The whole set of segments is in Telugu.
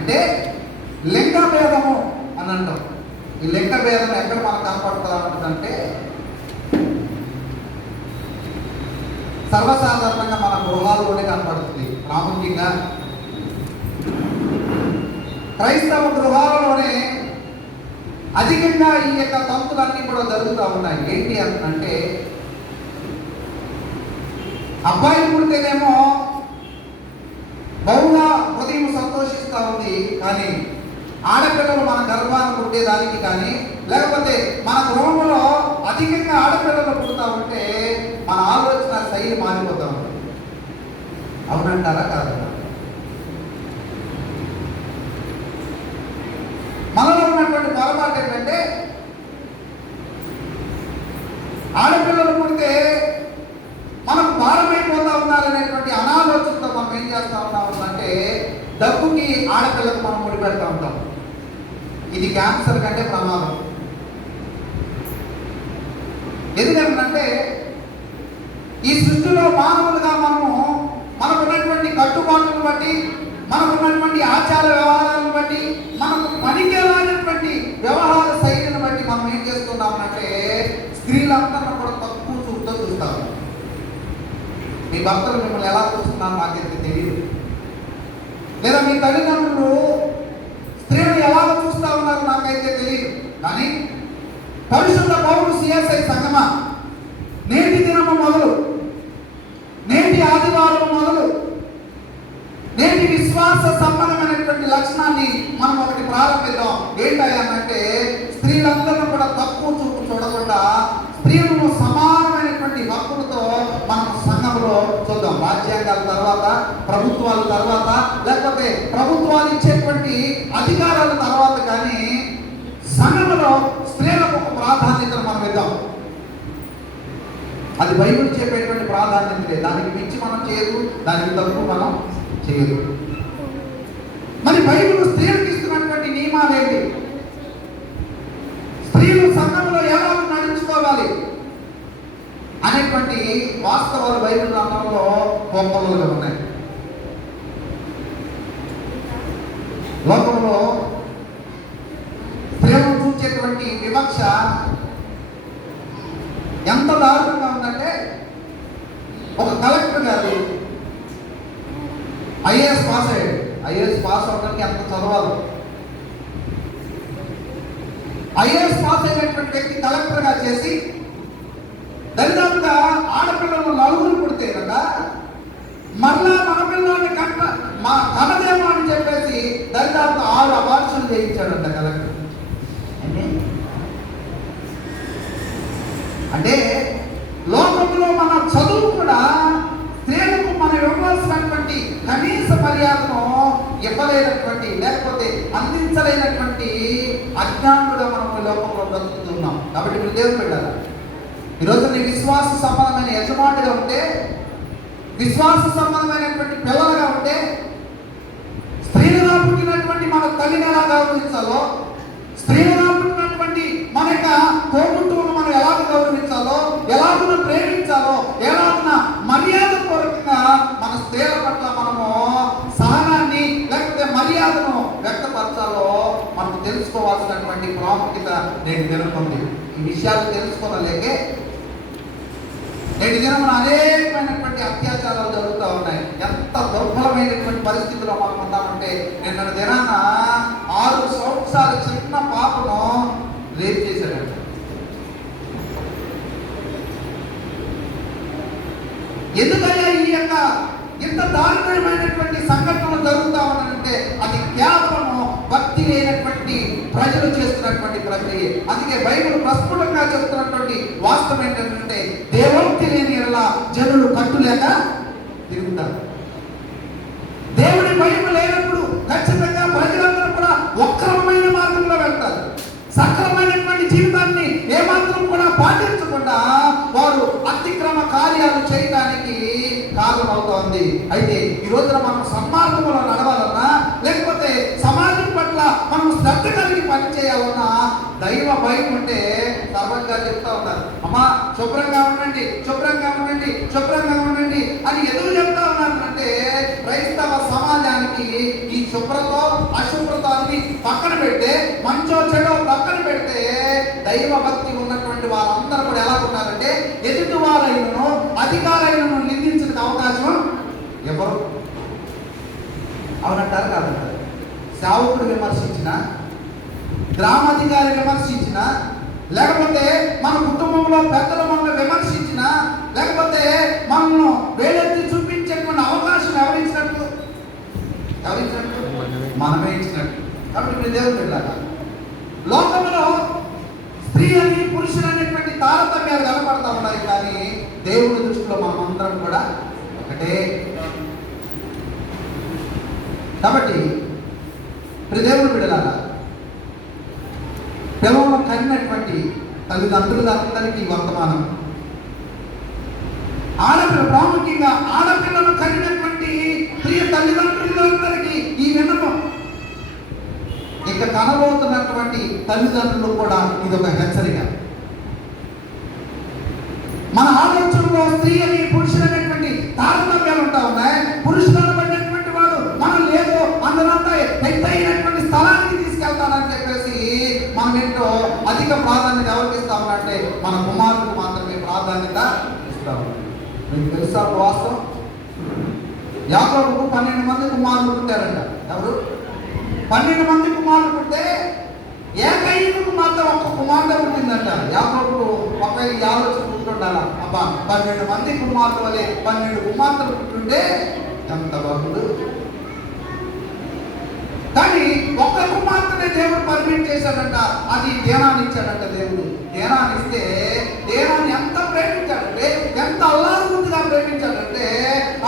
అంటే లింగ భేదము అని అంటాం. ఈ లింగ భేదం ఎక్కడ మనకు కనపడుతూ ఉంటుందంటే సర్వసాధారణంగా మన గృహాల్లోనే కనపడుతుంది. ప్రాముఖ్యంగా క్రైస్తవ గృహాలలోనే అధికంగా ఈ యొక్క తంతులన్నీ కూడా జరుగుతూ ఉన్నాయి. ఏంటి అంటే అబ్బాయి పుడితేనేమో బహుగా హృదయం సంతోషిస్తూ ఉంది, కానీ ఆడపిల్లలు మన గర్భాన్ని పుట్టేదానికి కానీ లేకపోతే మన గృహంలో అధికంగా ఆడపిల్లలు పుడతా ఉంటే మన ఆలోచన శైలి మారిపోతూ ఉంటుంది. అవునంటారా కాదా? మనలో ఉన్నటువంటి పొరపాటు ఏంటంటే ఆడపిల్లలు పుడితే మనకు భారమైపోతా ఉన్నారనేటువంటి అనాలోచనతో మనం ఏం చేస్తూ ఉన్నాం అంటే డబ్బుకి ఆడపిల్లకు మనం ముడిపెడతా ఉంటాం. ఇది క్యాన్సర్ కంటే ప్రమాదం. ఎందుకంటే ఈ సృష్టిలో మానవులుగా మనకున్నటువంటి కట్టుబాట్లను బట్టి, మనకున్నటువంటి ఆచార వ్యవహారాలను బట్టి, మనకు పనికిరానటువంటి వ్యవహార శైలిని బట్టి మనం ఏం చేస్తున్నామంటే స్త్రీలందరూ కూడా తక్కువ చూపుతో చూస్తాము. మీ భర్తలు మిమ్మల్ని ఎలా చూస్తున్నారో నాకైతే తెలియదు, లేదా మీ తల్లిదండ్రులు స్త్రీలను ఎలా చూస్తూ ఉన్నారో నాకైతే తెలియదు. కానీ పరిశుద్ధ పౌరులు సిఎస్ఐ సంగమా, నేటి దినము మొదలు, నేటి ఆదివారం మొదలు, నేటి విశ్వాస సంబంధమైనటువంటి లక్షణాన్ని మనం ఒకటి ప్రారంభిద్దాం. ఏంటంటే స్త్రీలందరూ కూడా తక్కువ చూపు చూడకుండా స్త్రీలను సమానమైనటువంటి హక్కులతో మనం సంఘంలో చూద్దాం. రాజ్యాంగాల తర్వాత, ప్రభుత్వాల తర్వాత, లేకపోతే ప్రభుత్వాలు ఇచ్చేటువంటి అధికారాల తర్వాత కానీ సంఘంలో స్త్రీలకు ఒక ప్రాధాన్యతను మనం ఇద్దాం. అది బైబిల్ చెప్పేటువంటి ప్రాధాన్యతలే. దానికి మించి మనం చేయదు, దానికి తక్కువ మనం చేయదు. మరి బైబిల్ స్త్రీలకు ఇస్తున్నటువంటి నియమాలు ఏంటి? స్త్రీలు సంఘంలో ఎలా నడుచుకోవాలి అనేటువంటి వాస్తవాలు బైబిల్ గ్రంథంలో గొప్పలుగా ఉన్నాయి. లోకంలో స్త్రీలను చూసేటువంటి వివక్ష ఎంత దారుణంగా ఉందంటే ఒక కలెక్టర్ గారు ఐఏఎస్ పాస్ అయ్యాడు. ఐఏఎస్ పాస్ అవడానికి ఎంత చదవాలి? ఐఏఎస్ పాస్ అయినటువంటి వ్యక్తి కలెక్టర్గా చేసి దరిదాపుగా ఆడపిల్లలు నలుగురు పుడితే కదా మరలా మన పిల్లల్ని కనదేమో అని చెప్పేసి దరిదాపుగా 6 అబార్షన్లు చేయించాడంట కలెక్టర్. అంటే లోకంలో మన చదువు కూడా స్త్రీలకు మనం ఇవ్వాల్సినటువంటి కనీస మర్యాదను ఇవ్వలేనటువంటి, లేకపోతే అందించలేనటువంటి అజ్ఞానులుగా మనం లోకంలో బ్రతుకుతున్నాం. కాబట్టి మీరు దేవుని పెట్టాలి. ఈరోజు నీ విశ్వాస సంబంధమైన యజమానిగా ఉంటే, విశ్వాస సంబంధమైనటువంటి పిల్లలుగా ఉంటే, స్త్రీలుగా పుట్టినటువంటి మన తల్లిని ఎలా గౌరవించాలో, స్త్రీలుగా పుట్టినటువంటి మన యొక్క తోబుట్టువును మనం ఎలా గౌరవించాలో, ఎలాగున ప్రేమించాలో, ఎలాగున మర్యాద పూర్వకంగా మన స్త్రీల పట్ల మనము సహనాన్ని లేకపోతే మర్యాదను వ్యక్తపరచాలో మనకు తెలుసుకోవాల్సినటువంటి ప్రాముఖ్యత నేటి దినముంది. ఈ విషయాలు తెలుసుకోలేకే నేటి దినమున అనేకమైనటువంటి అత్యాచారాలు జరుగుతూ ఉన్నాయి. ఎంత దుర్బలమైనటువంటి పరిస్థితిలో మనం ఉన్నామంటే నిన్న దినాన 6 సంవత్సరాల చిన్న పాపను రేప్ చేశాడంట. ఎందుకయ్యా ఈ యొక్క ఇంత దారుణమైనటువంటి సంఘటనలు జరుగుతూ ఉన్నాయంటే అది కేవలము భక్తి లేనటువంటి ప్రజలు చేస్తున్నటువంటి ప్రక్రియ. అందుకే బైబిల్ ప్రస్ఫుటంగా చెప్తున్నటువంటి వాస్తవం ఏంటంటే దేవోక్తి లేని ఎలా జనులు కట్టులేక తిరుగుతారు. దేవుడి భయం లేనప్పుడు ఖచ్చితంగా ప్రజలందరూ కూడా వక్రమైన మార్గంలో వెళ్తారు. సక్రమైనటువంటి జీవితాన్ని ఏమాత్రం కూడా పాటించకుండా వారు అతిక్రమ కార్యాలు చేయడానికి కారణమవుతోంది. అయితే ఈ రోజున మనం సన్మార్గంలో నడవాలన్నా, లేకపోతే సమాజం పట్ల మనం శ్రద్ధ కలిగి పని చేయాలన్నా దైవ భయం ఉంటే సర్వంగా చెప్తా ఉన్నారు, అమ్మా శుభ్రంగా ఉండండి, శుభ్రంగా ఉండండి, శుభ్రంగా ఉండండి అని ఎందుకు చెప్తా ఉన్నారు అంటే క్రైస్తవ సమాజానికి ఈ శుభ్రత అశుభ్రతాన్ని పక్కన పెడితే, మంచో చెడో పక్కన పెడితే, దైవ భక్తి ఉన్నటువంటి వారందరూ కూడా ఎలా ఉన్నారంటే ఎదుటి వారైనను అధికారులను నిందించడానికి అవకాశం ఎవరు అవునంటారు కాదంటారు. సేవకుడు విమర్శించిన, గ్రామాధికారి విమర్శించిన, లేకపోతే మన కుటుంబంలో పెద్దలు మనల్ని విమర్శించిన, లేకపోతే మనల్ని వేలెత్తి చూపించేటువంటి అవకాశం ఎవరిచ్చినట్టు మనమే ఇచ్చినట్టు. కాబట్టి మీరు దేవుడు ఇలాగా లోకంలో స్త్రీ అని పురుషులు అనేటువంటి తారతమ్యాలు కనపడతా ఉన్నాయి, కానీ దేవుడి దృష్టిలో మనమందరం కూడా ఒకటే. కాబట్టి దేవుడు బిడ్డలారా, పిల్లలను కనినటువంటి తల్లిదండ్రులందరికీ వర్తమానం, ఆడపిల్ల ప్రాముఖ్యంగా ఆడపిల్లను కనినటువంటి ప్రియ తల్లిదండ్రులందరికీ ఈ విన్నపం. ఇక కనబోతున్నటువంటి తల్లిదండ్రులు కూడా ఇది ఒక హెచ్చరిక. మన ఆలోచనలో స్త్రీ అని పురుషులు అనేటువంటి తారతమ్యాలు ఉంటా ఉన్నాయి. పురుషులను పడినటువంటి వాడు మనం లేదు అందరంతా ఎత్తైనటువంటి స్థలానికి తీసుకెళ్తానని చెప్పేసి మనం ఏంటో అధిక ప్రాధాన్యత ఎవరికి ఇస్తామంటే మన కుమారులకు మాత్రమే ప్రాధాన్యత ఇస్తాము. మీకు తెలుసా వాస్తవం? యాకోబుకు 12 మంది కుమారులు పుట్టారంట. ఎవరు? 12 మంది కుమారులు పుట్టే ఏకైనకు మాత్రం ఒక్క కుమార్తె పుట్టిందంట. యాకోబుకు ఒక ఈ ఆలోచన పుట్టుండాలా, అబ్బా 12 మంది కుమార్తె వలె 12 కుమార్తెలు పుట్టుంటే ఎంత బాగుండు. కానీ ఒక్క కుమార్తెనే దేవుడు పర్మిట్ చేశాడంట. అది దేనాన్ని ఇచ్చాడంట. దేవుడు దేనాన్ని ఇస్తే దేనాన్ని ఎంత ప్రేమించాడంటే, ఎంత అల్లారుగా ప్రేమించాడంటే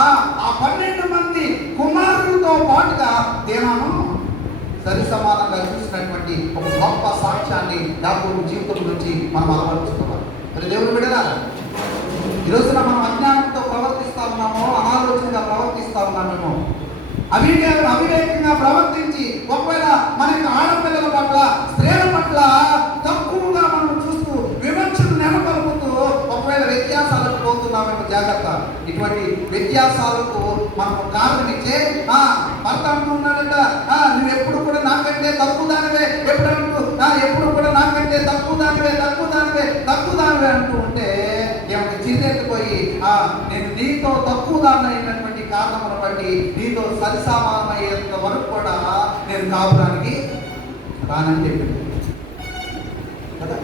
ఆ 12 మంది కుమారులతో పాటుగా దేనాను సరి సమానంగా చూసినటువంటి ఒక గొప్ప సాక్ష్యాన్ని యాకోబు జీవితం నుంచి మనం అలవరుచుకున్నాం. మరి దేవుడు బిడ్డలారా, ఈరోజున మనం అజ్ఞానంతో ప్రవర్తిస్తా ఉన్నామో, అనాలోచనగా ప్రవర్తిస్తా ఉన్నామేమో, అవివేకంగా ప్రవర్తించి ఒకవేళ మన యొక్క ఆడపిల్లల పట్ల స్త్రీల పట్ల తక్కువగా మనం చూస్తూ విమర్శలు నెలకొల్పుతూ ఒకవేళ వ్యత్యాసాలకు పోతున్నామేమో జాగ్రత్త. ఇటువంటి వ్యత్యాసాలకు మనం కారణం ఇచ్చే భర్త అంటున్నాడంట, నువ్వు ఎప్పుడు కూడా నాకంటే తక్కువ దానివే, ఎప్పుడు కూడా నాకంటే తక్కువ దానివే అంటూ ఉంటే ఏమంటే చిరెత్తిపోయి నేను నీతో తక్కువ దాన్ని అయినటువంటి కారణమును బట్టి నీతో సరిసమానమయ్యేంత వరకు కూడా నేను కాపురానికి రానని చెప్పింది కదా.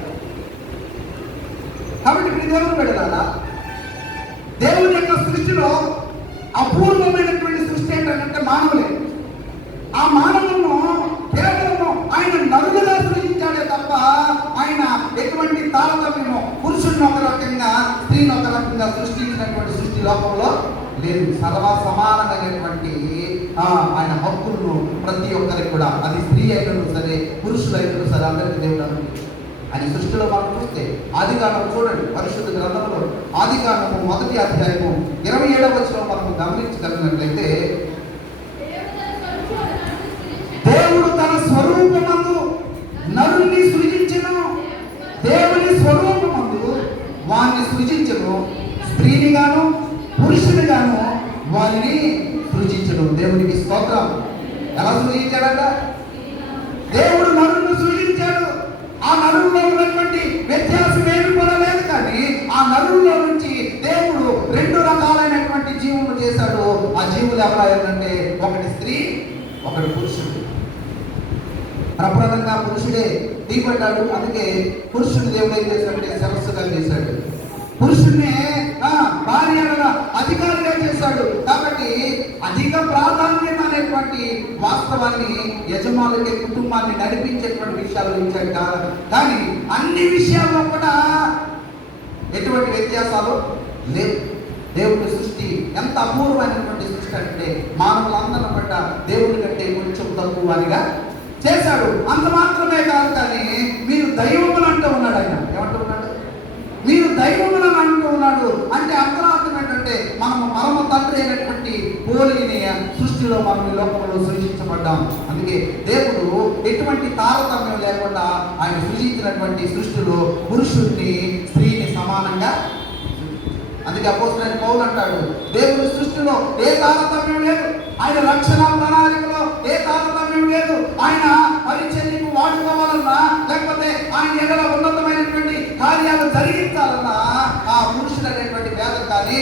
కాబట్టి ఇప్పుడు దేవుడు పెడదాలా, దేవుని యొక్క సృష్టిలో అపూర్వమైనటువంటి సృష్టి ఏంటంటే మానవులే. ఆ మానవులను కేవలం ఆయన నరులుగా సృష్టించాడే తప్ప ఆయన ఎటువంటి తారతమ్యము పురుషుడిని ఒక రకంగా స్త్రీని ఒక రకంగా సృష్టించినటువంటి సృష్టి లోకంలో లేదు. సర్వ సమానమైనటువంటి ఆయన హక్కులను ప్రతి ఒక్కరికి కూడా, అది స్త్రీ అయినను సరే పురుషులైనను సరే అందరికీ దేవుడు అనుకుంటుంది. ఆయన సృష్టిలో మనం చూస్తే ఆదికాండం చూడండి, పరిశుద్ధ గ్రంథంలో ఆదికాండము 1వ అధ్యాయము 27వ వచనం మనం గమనించగలిగినట్లయితే, దేవుడు తన స్వరూపమందు నరుణ్ణి సృజించెను, దేవుని స్వరూపమందు వారిని సృజించెను, స్త్రీని గాను పురుషుని గాను వారిని సృజించెను. దేవునికి స్తోత్రం. ఎలా సృజించాడంట? దేవుడు నరుణ్ణి సృజించాడు. ఆ నరుల్లో ఉన్నటువంటి వ్యత్యాసం ఏమి కూడా లేదు, కానీ ఆ నరుల్లో నుంచి దేవుడు 2 రకాలైనటువంటి జీవులు చేశాడు. ఆ జీవులు ఎవరంటే ఒకటి స్త్రీ, ఒకటి పురుషుడు. ప్రప్రదంగా పురుషుడే తీపడ్డాడు, అందుకే పురుషుడు దేవుడు ఏం చేశాడంటే శిరస్సుగా చేశాడు. పురుషుడినే భార్యగా అధికారిగా చేశాడు. కాబట్టి అధిక ప్రాధాన్యత అనేటువంటి వాస్తవాన్ని యజమానులకి కుటుంబాన్ని నడిపించేటువంటి విషయాలు ఇచ్చాడు. కానీ అన్ని విషయాల్లో కూడా ఎటువంటి వ్యత్యాసాలు లేవు. దేవుడి సృష్టి ఎంత అపూర్వమైనటువంటి సృష్టి అంటే మానవులందరూ పట్ల దేవుడి కంటే కొంచెం తక్కువ అనిగా చేశాడు. అంత మాత్రమే కాదు, కానీ మీరు దైవములు అంటూ ఉన్నాడు. ఆయన ఏమంటూ ఉన్నాడు? మీరు దైవములను అంటూ ఉన్నాడు. అంటే అంతరార్థం ఏంటంటే ఏంటంటే మనము పరమ తండ్రి అయినటువంటి పోలిని సృష్టిలో మనం ఈ లోకంలో సృష్టించబడ్డాం. అందుకే దేవుడు ఎటువంటి తారతమ్యం లేకుండా ఆయన సృష్టించినటువంటి సృష్టిలో పురుషుడిని స్త్రీని సమానంగా. అందుకే అపోస్తలుడైన పౌలు అంటాడు, దేవుని సృష్టిలో ఏ తారతమ్యం లేదు, ఆయన రక్షణ ప్రణాళికలో ఏ తారతమ్యం లేదు. ఆయన పరిచర్యకు వాడుకోవాలన్నా లేకపోతే ఆయన ఎడల ఉన్నతమైనటువంటి కార్యాలు జరిగించాలన్నా ఆ పురుషుడు అనేటువంటి భేదం కానీ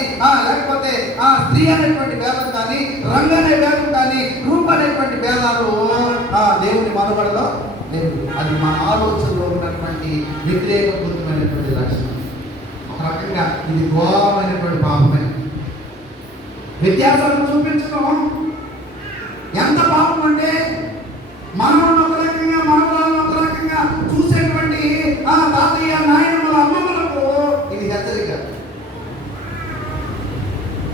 లేకపోతే ఆ స్త్రీ అనేటువంటి భేదం కానీ రంగు అనే భేదం కానీ రూపం అనేటువంటి భేదాలు దేవుని మనుగడలో లేదు. అది మన ఆలోచనలో ఉన్నటువంటి వ్యతిరేకపూరితమైనటువంటి లక్షణం. ఒక రకంగా ఇది ఘోరమైనటువంటి పాపమే. వ్యత్యాసాలను చూపించడం ఎంత పాపం అంటే మనల్ని ఒక రకంగా మనవాళ్ళని ఒక రకంగా చూసేటువంటి తాతయ్య నాయనమ్మల అమ్మమ్మలకు ఇది హెచ్చరిక.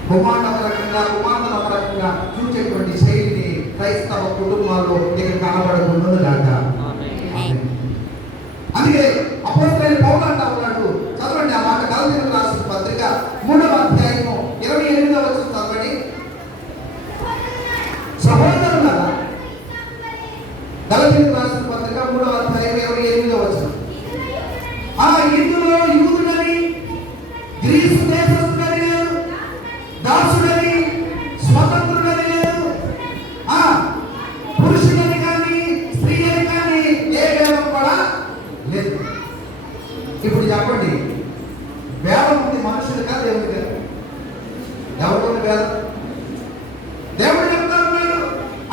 కుమారుడు ఒక రకంగా కుమార్తెను ఒక రకంగా చూసేటువంటి శైలిని క్రైస్తవ కుటుంబాల్లో ఇక్కడ కనబడకుండా. అందుకే అపోస్తలుడైన పౌలు అంటా ఉన్నాడు, చదవండి ఆ మాట. గలతీయులకు రాసిన పత్రిక 3వ అధ్యాయము 28వ వచనం చదవండి. సహోదరులారా, గలతీయులకు రాసిన పత్రిక 3వ అధ్యాయం 28వ వచనం. ఇందులో యూదుడని గ్రీసు దేశస్థుడని లేదు, దాసుడని స్వతంత్రుడని లేదు, పురుషుడని కానీ స్త్రీ అని కానీ ఏ భేదం కూడా లేదు. ఇప్పుడు చెప్పండి, వేదం ఉంది మనుషులుగా దేవుడిగా? ఎవరికి వేదం? దేవుడు చెప్తా ఉన్నాడు,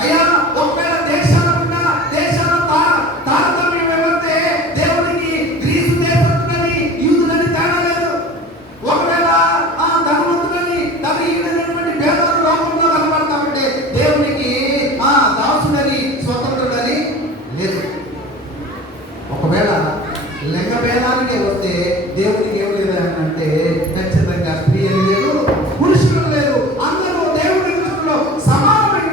అయ్యా ఒకవేళ దేశాలకున్నా దేశాల తారతమ్యం ఏమంటే దేవుడికి గ్రీసు దేశస్తులని యూదులని తేడా లేదు. ఒకవేళ ధనవంతులని ధనహీనులైనటువంటి భేదాలు లోకంలో కనబడతామంటే దేవునికి దాసుడని స్వతంత్రుడని లేదు. ఒకవేళ లింగ భేదానికి వస్తే దేవుడికి ఏం లేదు అంటే ఖచ్చితంగా స్త్రీ అని లేదు, పురుషులు లేదు, అందరూ దేవుడి దృష్టిలో సమానమై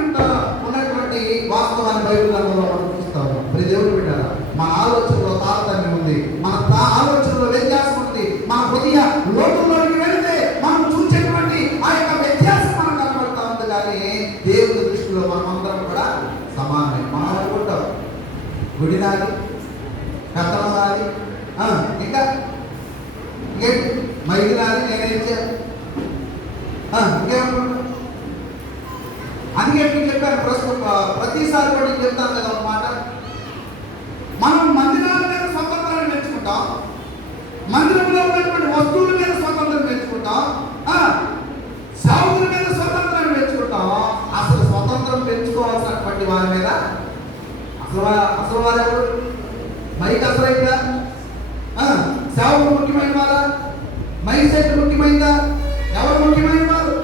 ఉన్నటువంటి వాస్తవాన్ని బైబిల్ గ్రంథంలో మనం చూస్తాము. ప్రతి దేవుడు బిడ్డారా, మన ఆలోచనలో తారతమ్యం ఉంది, మన ఆలోచనలో వ్యత్యాసం ఉంది. మన కొద్దిగా లోకంలోకి వెళితే మనం చూసేటువంటి ఆ యొక్క వ్యత్యాసం మనం కనబడతా ఉంది. కానీ దేవుడి దృష్టిలో మనం అందరం కూడా సమానమే. మనం అనుకుంటాం గుడినాది కథనం రాది ఇంకా ఇంకేంటి మైకి రాది నేనేం చేయాలి ఇంకేమనుకుంటా. అందుకే మీకు చెప్పాను ప్రతిసారి కూడా చెప్తాను కదా అన్నమాట. మనం మందిరాల మీద స్వతంత్రాన్ని పెంచుకుంటాం, మందిరంలో ఉన్నటువంటి వస్తువుల మీద స్వతంత్రం పెంచుకుంటాం, సాగుల మీద స్వతంత్రాన్ని పెంచుకుంటాం. అసలు స్వతంత్రం పెంచుకోవాల్సినటువంటి వారి మీద అసలు వారెవరు? మైక్ అసలైందా? సేవకు ముఖ్యమైన వారా? మైక్ సెట్ ముఖ్యమైందా? ఎవరు ముఖ్యమైన వారు?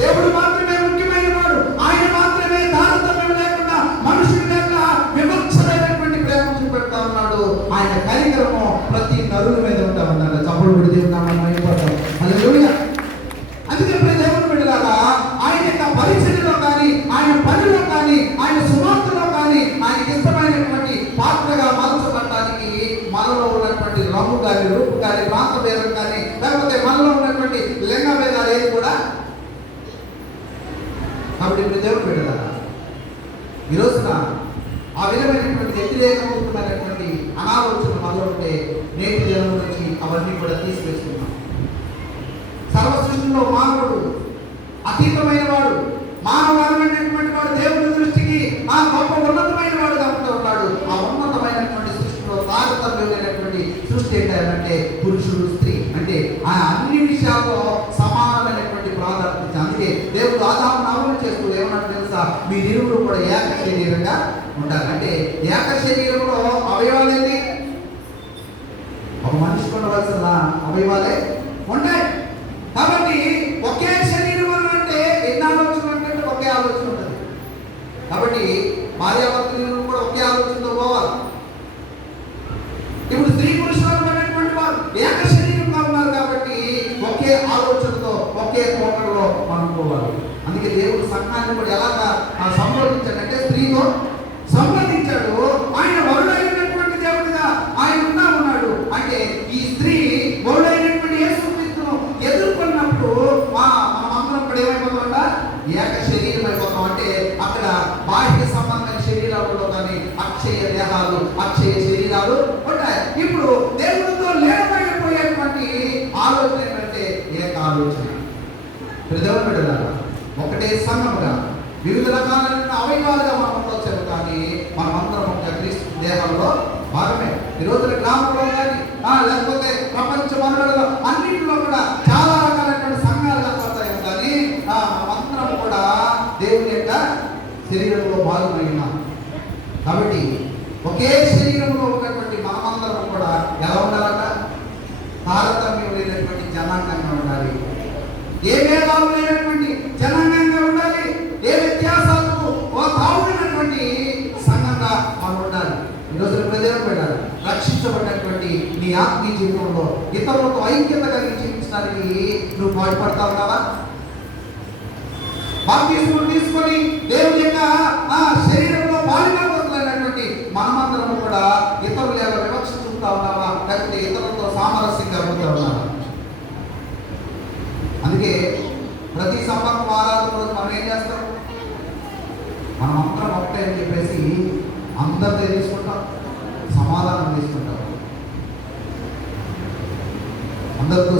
దేవుడు మాత్రమే ముఖ్యమైన వాడు. ఆయన మాత్రమే తారతమ్యం లేకుండా మనుషుల మీద వివక్షమైనటువంటి ప్రేమ చూపెడతా ఉన్నాడు. ఆయన కనికరము ప్రతి నరుల మీద ఉంటా ఉన్నాడు. చప్పుడు కూడా దేవుడు అయిపోతాం. హల్లెలూయా. అందుకే దేవుడు బిడ్డలారా, ఆయన యొక్క పరిచర్యలో కానీ ఆయన పనిలో కానీ ఆయన సువార్తలో కానీ ఆయనకి ఇష్టమైనటువంటి పాత్రగా మార్చబడటానికి మనలో ఉన్నటువంటి రంగు కానీ రూపు కానీ ప్రాంత భేదం కానీ లేకపోతే మనలో ఉన్నటువంటి లింగ భేదాలు ఏది కూడా. కాబట్టి ఇప్పుడు దేవుడు బిడ్డలారా, ఈ రోజున ఆ విధమైనటువంటి వ్యతిరేకమైనటువంటి అనాలోచన మనలో ఉంటే నేటి జనం నుంచి అవన్నీ కూడా తీసివేస్తున్నాం. సర్వ సృష్టిలో మానవుడు అతీతమైన వాడు, మానవాదమైనటువంటి వాడు దేవుడి దృష్టికి ఆ గొప్ప ఉన్నతమైన వాడుగా ఉంటూ ఉన్నాడు. ఆ ఉన్నతమైనటువంటి సృష్టిలో తారతమ్యమైనటువంటి సృష్టి ఏంటంటే పురుషుడు స్త్రీ అంటే ఆ అన్ని విషయాల్లో సమానమైనటువంటి ప్రాధాన్యత. అందుకే దేవుడు ఆదామును అమలు చేస్తూ ఏమన్నా తెలుసా, మీ ఇరువురు కూడా ఏక శరీరంగా ఉంటారు. అంటే ఏక శరీరంలో అవయవాలు ఏంటి? ఒక మనిషికి ఉండవలసిన అవయవాలే ఉంటాయి. కాబట్టి ఒకే శరీరం అంటే ఎన్ని ఆలోచనలు అంటే ఒకే ఆలోచన ఉంటుంది. కాబట్టి భార్యాభర్తలు కూడా ఒకే ఆలోచనతో పోవాలి. ఇప్పుడు స్త్రీ పురుషులు అనేటువంటి వారు ఏక శరీరంగా ఉన్నారు కాబట్టి ఒకే ఆలోచనతో ఒకే కోటలో మనం పోవాలి. అందుకే దేవుడు సంఘాన్ని కూడా ఎలాగా సంబోధించాడంటే స్త్రీతో సంబంధించాడు. ఆయన వరుడైనటువంటి దేవుడిగా ఆయన ఉన్నాడు. అంటే ఈ స్త్రీ వరుడైనటువంటి యేసుక్రీస్తును ఎదుర్కొన్నప్పుడు మనం శరీరంలో భాగమై ఉన్నాం. కాబట్టి ఒకే శరీరంలో ఉన్నటువంటి మనమందరం కూడా ఎలా ఉండాలట? తారతమ్యం లేనటువంటి జనాంగంగా ఉండాలి. ఏ భేదాలు లేనటువంటి జనాంగంగా ఉండాలి. ఏ వ్యత్యాసాలకు తావునటువంటి సంఘంగా మనం ఉండాలి. ఈరోజు ప్రజలు పెట్టాలి. రక్షించబడినటువంటి నీ ఆత్మీయ జీవితంలో ఇతరులతో ఐక్యత కలిగి జీవించడానికి నువ్వు పాటుపడతా ఉన్నావా? బాప్తిస్మం తీసుకొని దేవుని యొక్క శరీరంలో పాలినటువంటి మనమందరం కూడా ఇతరులు ఎలా వివక్ష చూపుతా ఉన్నావా? లేకపోతే ఇతరులతో సామరస్యంగా అవుతా ఉన్నావా? అందుకే ప్రతి సంవత్సరం ఆరాధన రోజు మనం ఏం చేస్తాం? మనం అందరం ఒకటే అని చెప్పేసి అందరితో తీసుకుంటాం, సమాధానం తీసుకుంటాం. అందరితో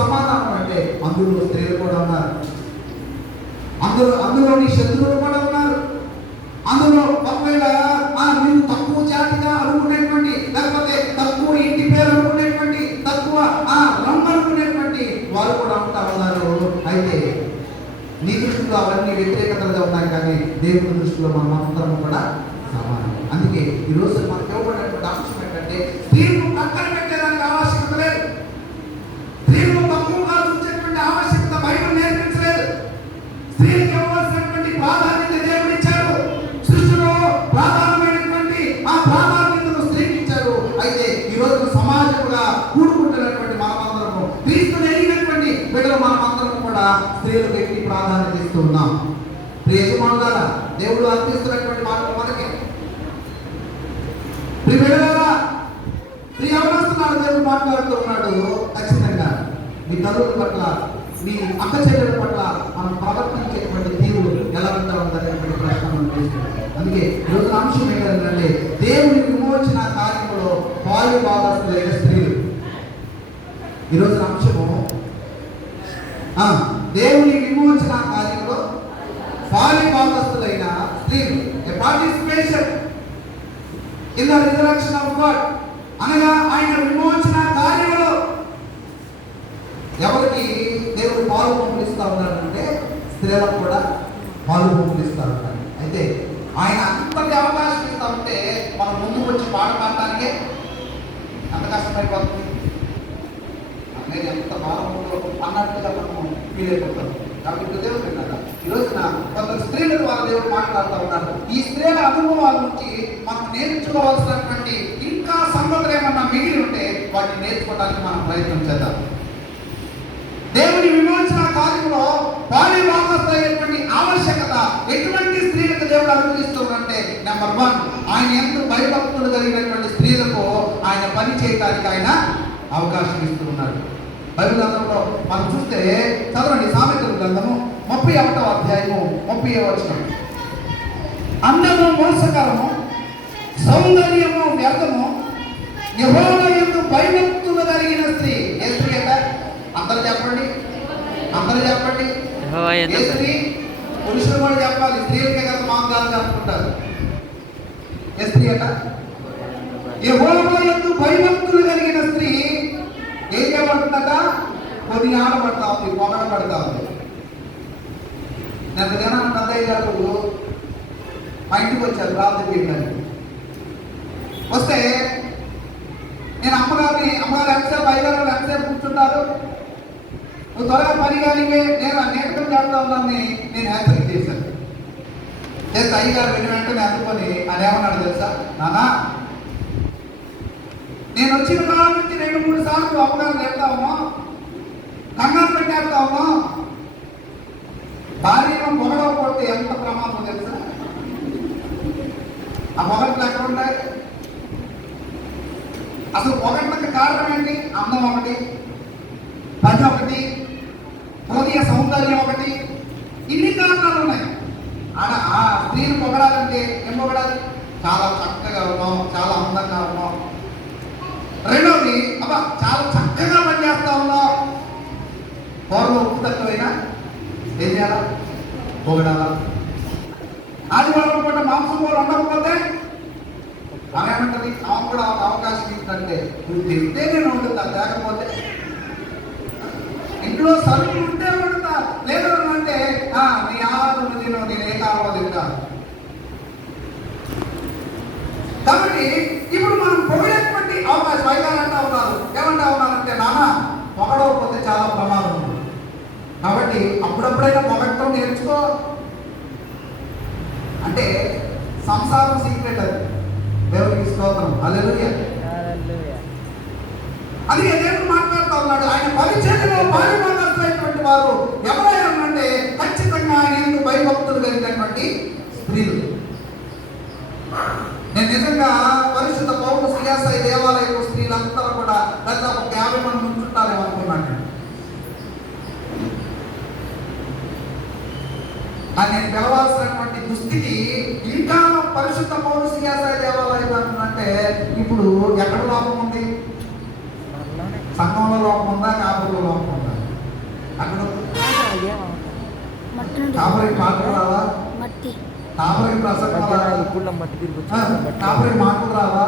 సమాధానం అంటే అందులో స్త్రీలు కూడా ఉన్నారు, అందులోని శత్రువులు కూడా ఉన్నారు. అందులో ఒకవేళ మీరు తక్కువ జాతిగా అనుకునేటువంటి, లేకపోతే తక్కువ ఇంటి పేరు అనుకునేటువంటి, తక్కువ రంగు అనుకునేటువంటి వారు కూడా ఉంటా ఉన్నారు. అయితే నీ దృష్టిలో అవన్నీ వ్యతిరేకతలుగా ఉన్నాయి, కానీ దేవుని దృష్టిలో మనం అందరం కూడా సమానం. అందుకే ఈరోజు మనకు ఇవ్వబడినటువంటి అంశం ఏంటంటే స్త్రీలను పక్కన పెట్టేదానికి ఆవశ్యకత లేదు. స్త్రీలను తక్కువగా చూసేటువంటి ఆవశ్యకత బైబిల్ నేర్పించలేదు. స్త్రీలకు ఇవ్వాల్సినటువంటి ప్రాధాన్యత దేవుడు ఇచ్చాడు. సృష్టిలో ప్రాధాన్యమైనటువంటి ఆ ప్రాధాన్యతను స్త్రీకి ఇచ్చారు. అయితే ఈరోజు సమాజంగా కూడుకుంటున్నటువంటి మనమందరము, క్రీస్తుని ఎరిగినటువంటి బిడ్డలు మనమందరం కూడా స్త్రీలకు ఎక్కువ ప్రాధాన్యత ఇస్తూ ఉన్నాం. ప్రియమానులారా, దేవుడు అర్పిస్తున్నటువంటి మాటలు మనకి యవనస్తున్నారు. దేవుడు మాట్లాడుతూ ఉన్నాడు. ఖచ్చితంగా మీ తల్లుల పట్ల, మీ అక్క చెల్లెల పట్ల మనం ప్రవర్తించేటువంటి తీరు ఎలా ఉంటా ఉందనేటువంటి ప్రశ్న మనం తీసుకుంటాం. అందుకే ఈరోజు అంశం ఏంటంటే దేవుని విమోచన కార్యంలో పాలు భాగస్తులైన స్త్రీలు. ఈరోజు అంశము దేవుని విమోచన కార్యంలో పాలు భాగస్తులైన స్త్రీలు. Participation in the resurrection of God, అనగా ఆయన విమోచన కార్యంలో ఎవరికి దేవుడు పాలు పంపిస్తూ ఉన్నాడంటే స్త్రీలకు కూడా పాలు పంపిస్తూ ఉంటారు. అయితే ఆయన అంతటి అవకాశం ఇస్తూ ఉంటే మనం ముందుకు వచ్చి పాట పాడటానికే అంత కష్టమైపోతుంది. అనేది ఎంత భారంలో అన్నట్టుగా మనము ఫీల్ అయిపోతాం. కాబట్టి దేవుడు విన్నారా, ఈరోజున కొందరు స్త్రీల ద్వారా దేవుడు మాట్లాడుతూ ఉన్నారు. ఈ స్త్రీల అనుభవాల నుంచి మనం నేర్చుకోవాల్సినటువంటి ఇంకా సంగతులు ఏమన్నా మిగిలి ఉంటే వాటిని నేర్చుకోవడానికి మనం ప్రయత్నం చేద్దాం. దేవుని విమోచన కార్యంలో పాలిభాగస్తులైనటువంటి ఆవశ్యకత ఎటువంటి స్త్రీలకు దేవుడు అనుమతిస్తున్నాడంటే, నెంబర్ 1, ఆయన ఎంతో భయభక్తులు కలిగినటువంటి స్త్రీలకు ఆయన పని చేయడానికి ఆయన అవకాశం ఇస్తూ ఉన్నాడు. బైబిల్ గ్రంథంలో మనం చూస్తే చదవండి, సామెతల గ్రంథము 31వ అధ్యాయము 30వ వచనం. అందము మోసకరము, సౌందర్యము వ్యర్థము, యెహోవా యందు భయభక్తులు కలిగిన స్త్రీ. ఏ స్త్రీ అట? అందరూ చెప్పండి. ఏ స్త్రీ? పురుషులు కూడా చెప్పాలి. స్త్రీలకే కదా మాంగాలు అనుకుంటారు. ఏ స్త్రీ అట? యెహోవా యందు భయభక్తులు కలిగిన స్త్రీ ఏం చేయబడుతుందట? కొన్ని ఆడబడతా ఉంది, పొగడబడతా ఉంది. నేను దిన పెద్దయ్య గారు మా ఇంటికి వచ్చారు ప్రార్థన చేయడానికి. వస్తే నేను అమ్మగారు ఎంతసేపు అయ్యగారు ఎంతసేపు కూర్చుంటారు, నువ్వు త్వరగా పని కానీ నేను నేర్పం చేస్తా ఉన్నాను నేను హెచ్చరిక చేశాను. చేస్తే అయ్యగారు వెంటనే అందుకొని ఆయన ఏమన్నాడు తెలుసా? నానా, నేను వచ్చిన కాలం నుంచి 2-3 సార్లు అమ్మగారు నేర్తాము, కంగారు పెట్టేస్తాము. భార్యను పొగడకపోతే ఎంత ప్రమాదం తెలుసా? ఆ పొగట్లు ఎక్కడ ఉంటాయి? అసలు పొగట్లకు కారణం ఏంటి? అందం ఒకటి, పని ఒకటి, హృదయ సౌందర్యం ఒకటి, ఇన్ని కారణాలు ఉన్నాయి. ఆ స్త్రీని పొగడాలంటే ఏం పొగడాలి? చాలా చక్కగా ఉన్నాం, చాలా అందంగా ఉన్నాం. రెండవది, చాలా చక్కగా పనిచేస్తా ఉన్నాం. పూర్వం ఉప్పు తక్కువైనా ఏం చేయాలా? పొగడాలా? ఆదివారం పూట మాంసం కూర ఉండకపోతే ఆమె ఏమంటది? ఆమె కూడా అవకాశం ఇస్తుంటే నువ్వు తింటే నేను వండుతా, లేకపోతే ఇంట్లో సరుకులు ఉంటే వండుతా, లేదు అంటే నీ ఆహారం నేను కాబట్టి ఇప్పుడు మనం పొగిడేటువంటి అవకాశం అయ్యారు అంటా ఉన్నారు. ఏమంటా ఉన్నారంటే నాన్న పొగడకపోతే చాలా ప్రమాదం ఉంది. కాబట్టి అప్పుడప్పుడైనా పొగడటం నేర్చుకో. అంటే సంసారం సీక్రెట్ అది. దేవునికి స్తోత్రం. హల్లెలూయా. అది దేవుడు మాట్లాడుతూ ఉన్నాడు. ఆయన పరిచర్యలో పాలుభాగస్తులైనటువంటి వారు ఎవరైనా అంటే ఖచ్చితంగా ఆయన యందు భయభక్తులు కలిగినటువంటి స్త్రీలు. నేను నిజంగా పరిశుద్ధ పౌలు శ్రీయాసై దేవాలయంలో స్త్రీలంతా కూడా దాదాపు 50 మంది ఉంటుంటారేమో అనుకున్నాను. నేను పిలవాల్సినటువంటి దుస్థితి ఇంకా పరిశుద్ధ పౌలు శ్రీయాసై దేవాలయం అంటే ఇప్పుడు ఎక్కడ లోపం ఉంది? సంఘంలో లోపం ఉందా? కాపురంలో లోపం ఉందా? అక్కడ కాపురికి మాటలు రావా? కాపురికి ప్రసంగం కాపురికి మాటలు రావా?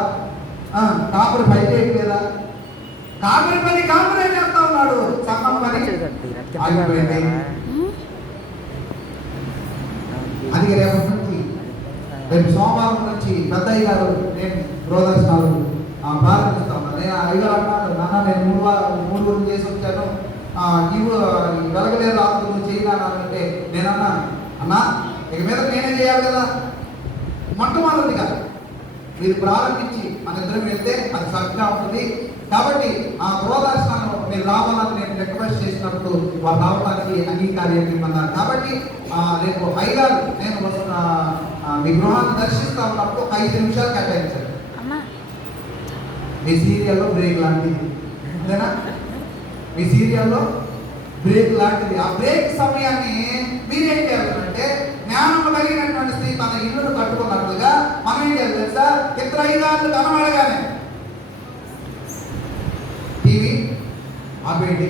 కాపురి పై చేయట్లేదా? కాపురి పని కాపురే చేస్తా ఉన్నాడు. సంఘం పని ఆగిపోయింది. అది రేపు సోమవారం నుంచి పెద్దయ్య గారు నేను గృహదర్శనాలు ప్రారంభిస్తా ఉన్నాను. నేను అయ్యగారు అన్నాను, నాన్న నేను 3 రోజులు చేసి వచ్చాను, నీవు వెలగలేదు రాత్రి నువ్వు చేయాలంటే నేనన్నా అన్నా ఇక మీద నేనే చేయాలి కదా. మొట్టమొదటిగా మీరు ప్రారంభించి మన ఇద్దరం వెళ్తే అది చక్కగా ఉంటుంది. కాబట్టి ఆ గృహదర్శనాలు మీరు రావాలని నేను రిక్వెస్ట్ చేసినప్పుడు వారు రావడానికి అంగీకారం ఇవ్వమన్నారు. కాబట్టి రేపు అయ్యగారు నేను మీ గృహాన్ని దర్శిస్తా ఉన్నప్పుడు 5 నిమిషాలు కేటాయించారు. మీ సీరియల్లో బ్రేక్ లాంటిది అంతేనా? మీ సీరియల్లో బ్రేక్ లాంటిది. ఆ బ్రేక్ సమయాన్ని మీరేం చేయాలంటే జ్ఞానం కలిగినటువంటి స్త్రీ తన ఇల్లును కట్టుకున్నట్లుగా మనం ఏం చేయాలి తెలుసా? 2 అయ్యగారులు కనబడగానే టీవీ ఆపేయండి,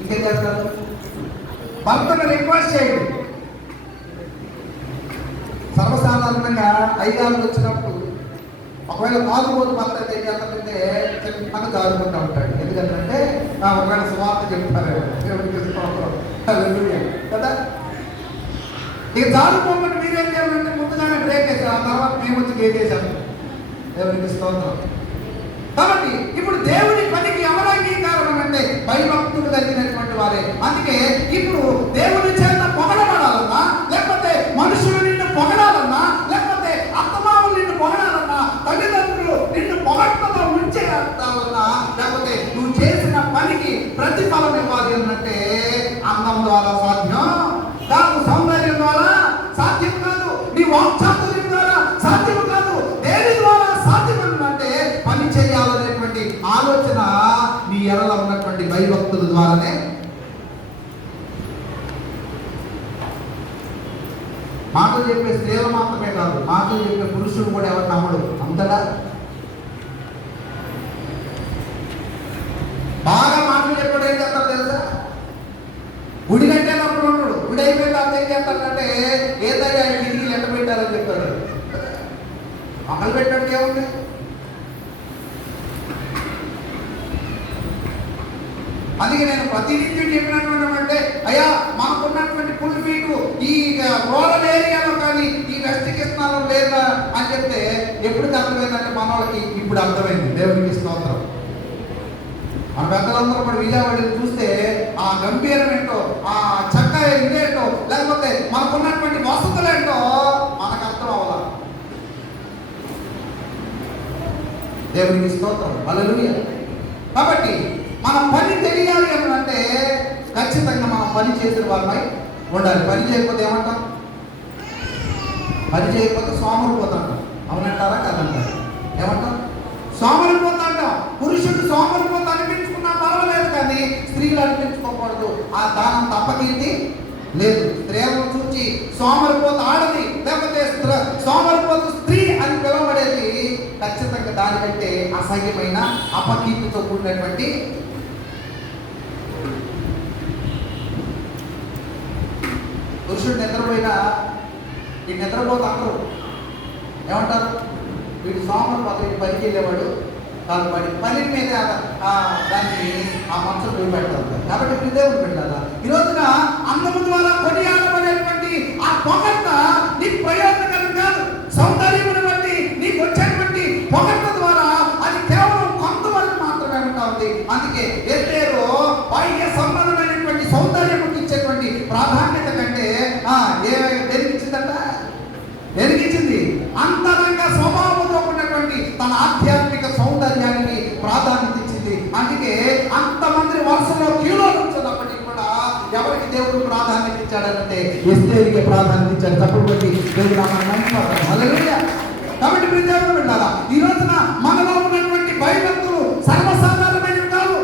ఇంకేం చేస్తారు? భర్తను రిక్వెస్ట్ చేయండి. సర్వసాధారణంగా అయ్యగారులు వచ్చినప్పుడు ఒకవేళ తాగుబోతు భర్త అయితే ఏం చేస్తారంటే చిన్న తాగుకుంటూ ఉంటాడు. ఎందుకంటే ఒకవేళ సువార్త చెప్తారు కదా. ఇక తాగుపోకుండా మీరేం చేయాలంటే ముందుగానే బ్రేక్ వేసారు, ఆ తర్వాత మేము వచ్చి గేట్ వేసాము. దేవునికి స్తోత్రం. కాబట్టి ఇప్పుడు దేవుని పనికి ఎవరు అంగీకారం అంటే భయభక్తులు కలిగినటువంటి వారే. అందుకే ఇప్పుడు దేవుని చేత పొగడబడాలన్నా, లేకపోతే మనుషులు నిన్ను పొగడాలన్నా, లేకపోతే అత్తమామలు నిన్ను పొగడాలన్నా, తల్లిదండ్రులు నిన్ను పొగడతలో ఉంచేయాలన్నా, లేకపోతే నువ్వు చేసిన పనికి ప్రతిఫలం ఇవ్వాలి అన్నట్టే అందం ద్వారా సాధ్యం కాదు, సౌందర్యం ద్వారా సాధ్యం కాదు, నీ వాక్చాతుర్యం ద్వారా సాధ్యం కాదు. దేని ద్వారా సాధ్యం అంటే పని చేయాలనేటువంటి ఆలోచన నీ ఎడల ఉన్నటువంటి భయభక్తుల ద్వారానే. మాటలు చెప్పే స్త్రీలు మాత్రమే కాదు, మాటలు చెప్పే పురుషుడు కూడా ఎవరు నమ్మడు. అంతటా బాగా మాటలు చెప్పాడు ఏం చేస్తారు తెలుసా? గుడి కట్టేటప్పుడు ఉన్నాడు, గుడి అయిపోయిన తర్వాత ఏం చేస్తాడంటే ఏదైనా తిరిగి లెక్క పెట్టారని చెప్పాడు. అమలు పెట్టడానికి ఏముంది? అందుకే నేను ప్రతినిత్యం చెప్పినటువంటి అంటే అయ్యా మనకున్నటువంటి ఫుల్ ఫీటు ఈ రూరల్ ఏరియాలో కానీ ఈ వెస్ట్ కృష్ణాలో లేదా అని చెప్తే ఎప్పుడు అర్థమైందంటే మన వాళ్ళకి ఇప్పుడు అర్థమైంది. దేవునికి స్తోత్రం. మన పెద్దలందరూ కూడా విజయవాడని చూస్తే ఆ గంభీరం ఏంటో, ఆ చక్క ఇదేంటో, లేకపోతే మనకున్నటువంటి వసతులేంటో మనకు అర్థం అవ్వాలి. దేవునికి స్తోత్రం. హల్లెలూయా. కాబట్టి మన పని తెలియాలి అని అంటే ఖచ్చితంగా మనం పని చేసిన వారిపై ఉండాలి. పని చేయకపోతే ఏమంటాం? పని చేయకపోతే సోమరిపోతాం. అవునంటారా కాదంటారా? ఏమంటాం? సోమరిపోతా అంటాం. పురుషుడు సోమరిపోతా అనిపించుకున్నా పర్వాలేదు, కానీ స్త్రీలు అనిపించుకోకూడదు. ఆ దానం తప్పకేంటి లేదు. స్త్రీలను చూచి సోమరిపోత ఆడది, లేకపోతే సోమరిపోత స్త్రీ అని పిలవబడేది ఖచ్చితంగా దానికంటే అసహ్యమైన అపకీర్తితో కూడినటువంటి పురుషుడు నిద్రపోయినా ఈ నిద్రపోత అందరూ ఏమంటారు? వీడు సోమరిపోత, వీడు పనికి వెళ్ళేవాడు కాదు, వాడి పని మీద దాన్ని ఆ మనసు పెడతారు. కాబట్టి దేవుడు పెట్టాలా? ఈ రోజున అందము ద్వారా కొనియాడబడేటువంటి ఆ పొగట్ట ఎవరికి దేవుడు ప్రాధాన్యత ఇచ్చాడంటే ఎస్తేరుకే ప్రాధాన్యత ఇచ్చాడు. తప్పుడు బట్టి దేవుడు హల్లెలూయా. కాబట్టి మీరు దేవుడు విన్నారా, ఈ రోజున మనలో ఉన్నటువంటి భయభక్తులు సర్వసాధారణమైనవి కాదు.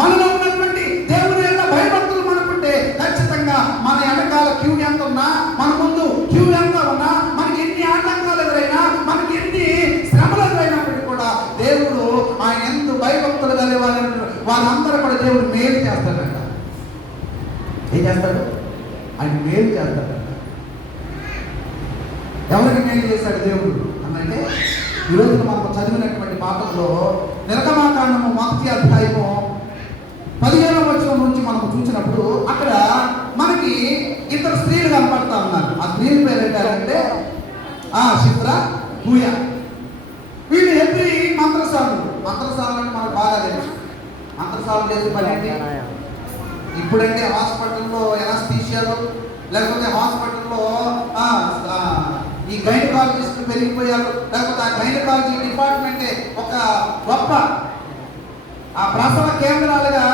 మనలో ఉన్నటువంటి దేవుని యొక్క భయభక్తులు మనకుంటే ఖచ్చితంగా మన వెనకాల క్యూ ఎంత ఉన్నా, మన ముందు క్యూ ఎంత ఉన్నా, మనకి ఎన్ని ఆటంకాలు ఎదురైనా, మనకి ఎన్ని శ్రమలు ఎదురైనప్పటికీ కూడా దేవుడు ఆయన ఎంత భయభక్తులు కలిగే వాళ్ళందరూ కూడా దేవుడు మేలు చేస్తాడంట. ఏం చేస్తాడు? ఆయన మేలు చేస్తాడంట. ఎవరికి మేలు చేశాడు దేవుడు అనంటే, ఈరోజు మనం చదివినటువంటి మాటల్లో నిర్గమాకాండము 1వ అధ్యాయము 15వ వచనం నుంచి మనం చూసినప్పుడు అక్కడ మనకి ఇద్దరు స్త్రీలు కనపడతా ఉన్నారు. ఆ స్త్రీల పేరు ఏంటంటే శిత్ర, పూయ. వీళ్ళు హెబ్రీ మంత్రసారులు. మంత్రసారులు అంటే మనకు బాగా తెలుసు. మంత్రసారులు చేసే పని ఏంటి? ఇప్పుడంటే హాస్పిటల్లో ఎనాస్థీషియాలు, లేకపోతే హాస్పిటల్లో ఈ గైనకాలజిస్ట్ పెరిగిపోయారు. లేకపోతే ఆ గైనకాలజీ డిపార్ట్మెంటే ఒక గొప్ప ప్రసవ కేంద్రాలుగా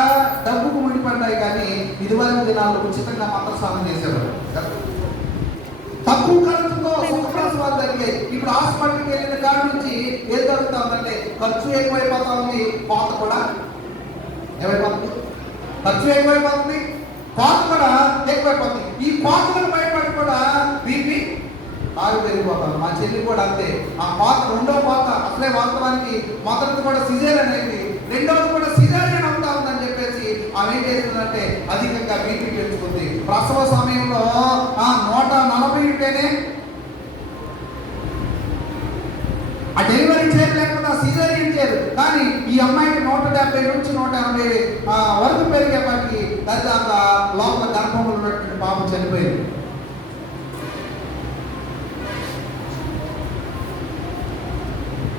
డబ్బుకు ముడిపడ్డాయి. కానీ ఇదివరకు దినాల్లో ఉచితంగా మంత్రస్నానం చేసేవారు. తక్కువ ఖర్చుతో సుఖప్రసవాలు జరిగాయి. ఇప్పుడు హాస్పిటల్కి వెళ్ళిన కాడి నుంచి ఏం జరుగుతా ఉందంటే ఖర్చు ఎక్కువైపోతా ఉంది, కోత కూడా ఏమైపోతుంది. ఖర్చు ఎక్కువైపోతుంది, కోత కూడా ఎక్కువైపోతుంది. ఈ కోతలకు భయపడి కూడా బీపీ బాగా పెరిగిపోతాను. మా చెల్లి కూడా అంతే. ఆ కోత రెండో కోత అసలే వాస్తవానికి మొదటిది కూడా సిజేరియన్ అయింది, రెండోది కూడా సిజేరియన్ అవుతా ఉందని చెప్పేసి ఆమె ఏం చేస్తుందంటే అధికంగా బీపీ పెంచుకుంది. ప్రసవ సమయంలో 140 ఉంటేనే ఆ డెలివరీ చేయలేకుండా సిజేరియన్ చేయరు. కానీ ఈ అమ్మాయికి 170 నుంచి 180 వరకు పెరిగేపటికి దాదాపు లోపల గర్భంలో ఉన్నటువంటి పాపం చనిపోయింది.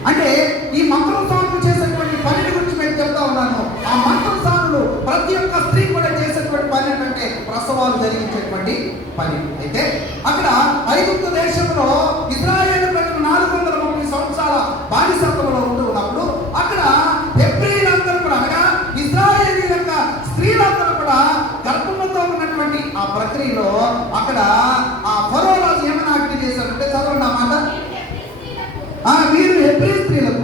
అంటే ఈ మంత్రస్వాములు చేసేటువంటి పనిని గురించి నేను చెప్తా ఉన్నాను. ఆ మంత్రస్వాములు ప్రతి ఒక్క స్త్రీ కూడా చేసేటువంటి పని ఏంటంటే ప్రసవాలు జరిగించేటువంటి పని. అయితే అక్కడ ఐగుప్తు దేశంలో ఇశ్రాయేలు ప్రజలు 430 సంవత్సరాల బానిసత్వంలో ఉంటూ ఉన్నప్పుడు అక్కడ హెబ్రీలందరూ కూడా అనగా ఇశ్రాయేలు యొక్క స్త్రీలందరూ కూడా గర్భంతో ఉన్నటువంటి ఆ ప్రక్రియలో అక్కడ ఆ ఫరో రాజు ఏమైనా ఆజ్ఞ చేశారంటే చదవండి ఆ మాట. వీరు హెబ్రీ స్త్రీలకు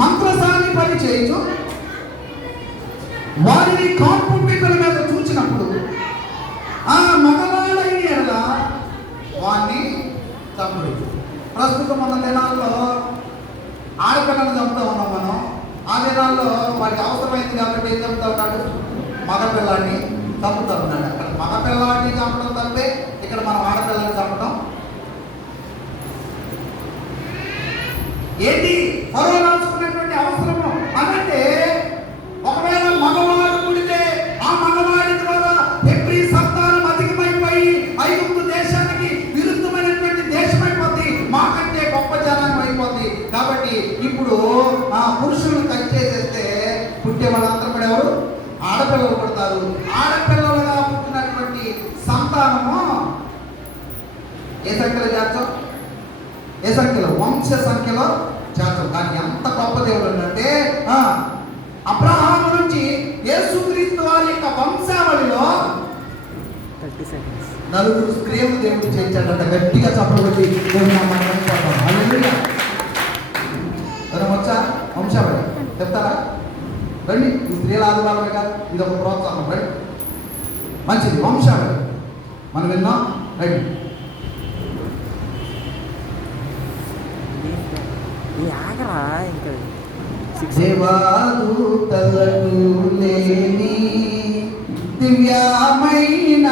మంత్రసాని పని చేయొచ్చు, వారిని కాన్పుంపికల మీద చూచినప్పుడు ఆ మగవాళ్ళైన ఎడల వారిని చంపుడు. ప్రస్తుతం మన దినాల్లో ఆడపిల్లలు చంపుతూ ఉన్నాం మనం. ఆ దినాల్లో వారికి అవసరమైంది కాబట్టి ఏం చంపుతా ఉన్నాడు? మగపిల్లాన్ని చంపుతా ఉన్నాడు. అక్కడ మగపిల్లాన్ని చంపడం తప్పే, ఇక్కడ మనం ఆడపిల్లని చంపడం ఏంటి? ఫరో రాసుకున్నటువంటి అవసరము అనంటే ఒకవేళ మగవాడు పుడితే ఆ మగవాడి ద్వారా హెబ్రీ సంతానం అధికమైపోయి ఐగుప్తు దేశానికి విరుద్ధమైనటువంటి దేశమైపోద్ది, మాకంటే గొప్ప జనాంగం అయిపోద్ది. కాబట్టి ఇప్పుడు ఆ పురుషులను కట్ చేసేస్తే పుట్టే వాళ్ళందరూ కూడా ఎవరు? ఆడపిల్లలు పుడతారు. ఆడపిల్లలుగా పుట్టినటువంటి సంతానము ఏ సంఖ్యలో చేర్చాం? ఏ సంఖ్యలో? వంశ సంఖ్యలో చేర్చాం. కానీ ఎంత గొప్ప దేవుడు అంటే అబ్రహాము నుంచి యేసుక్రీస్తు వారి యొక్క వంశావళిలో 4 స్త్రీలు దేవుడు చేర్చాడంట. గట్టిగా చప్పబట్టి వచ్చా వంశావళి చెప్తారా? రండి, ఈ స్త్రీల ఆదివారమే కాదు, ఇది ఒక ప్రోత్సాహం. రండి, మంచిది. వంశావళి మనం విన్నాం. రండి. దేవాదూతలకు లేని దివ్యమైన